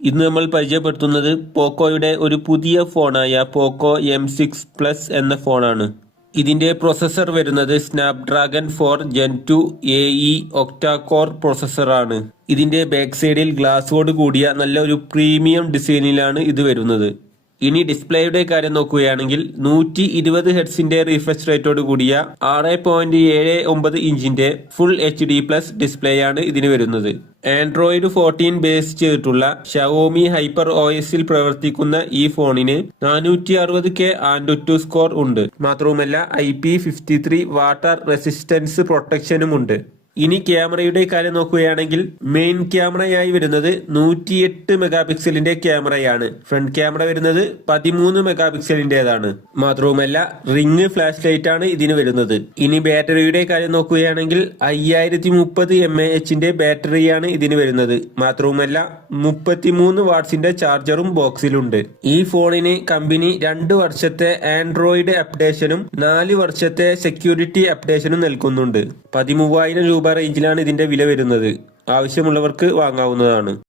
ഇന്ന് നമ്മൾ പരിചയപ്പെടുത്തുന്നത് പോക്കോയുടെ ഒരു പുതിയ ഫോണായ പോക്കോ M6 Plus എന്ന ഫോണാണ്. ഇതിന്റെ പ്രൊസസ്സർ വരുന്നത് Snapdragon 4 Gen 2 AE octa core പ്രൊസസ്സറാണ്. ഇതിന്റെ ബാക്ക് സൈഡിൽ ഗ്ലാസോട് കൂടിയ നല്ല ഒരു പ്രീമിയം ഡിസൈനിലാണ് ഇത് വരുന്നത്. ഇനി ഡിസ്പ്ലേയുടെ കാര്യം നോക്കുകയാണെങ്കിൽ 120 ഹെർട്സിന്റെ റീഫ്രഷ് റേറ്റോട് കൂടിയ 6.79 ഇഞ്ചിന്റെ ഫുൾ HD+ ഡിസ്പ്ലേയാണ് ഇതിന് വരുന്നത്. ആൻഡ്രോയിഡ് 14 ബേസ് ചെയ്തിട്ടുള്ള ഷവോമി ഹൈപ്പർ OSൽ പ്രവർത്തിക്കുന്ന ഈ ഫോണിന് 460K ANTUTU സ്കോർ ഉണ്ട്. മാത്രവുമല്ല IP53 വാട്ടർ റെസിസ്റ്റൻസ് പ്രൊട്ടക്ഷനും ഉണ്ട്. ഇനി ക്യാമറയുടെ കാര്യം നോക്കുകയാണെങ്കിൽ മെയിൻ ക്യാമറയായി വരുന്നത് 108 മെഗാ പിക്സലിന്റെ ക്യാമറയാണ്. ഫ്രണ്ട് ക്യാമറ വരുന്നത് 13 മെഗാ പിക്സലിന്റേതാണ്. മാത്രവുമല്ല റിംഗ് ഫ്ലാഷ് ലൈറ്റ് ആണ് ഇതിന് വരുന്നത്. ഇനി ബാറ്ററിയുടെ കാര്യം നോക്കുകയാണെങ്കിൽ 5030 mAhന്റെ ബാറ്ററിയാണ് ഇതിന് വരുന്നത്. മാത്രവുമല്ല 33 വാട്ട്സിന്റെ ചാർജറും ബോക്സിലുണ്ട്. ഈ ഫോണിന് കമ്പനി 2 വർഷത്തെ ആൻഡ്രോയിഡ് അപ്ഡേഷനും 4 വർഷത്തെ സെക്യൂരിറ്റി അപ്ഡേഷനും നൽകുന്നുണ്ട്. 13,000 രൂപ റേഞ്ചിലാണ് ഇതിന്റെ വില വരുന്നത്. ആവശ്യമുള്ളവർക്ക് വാങ്ങാവുന്നതാണ്.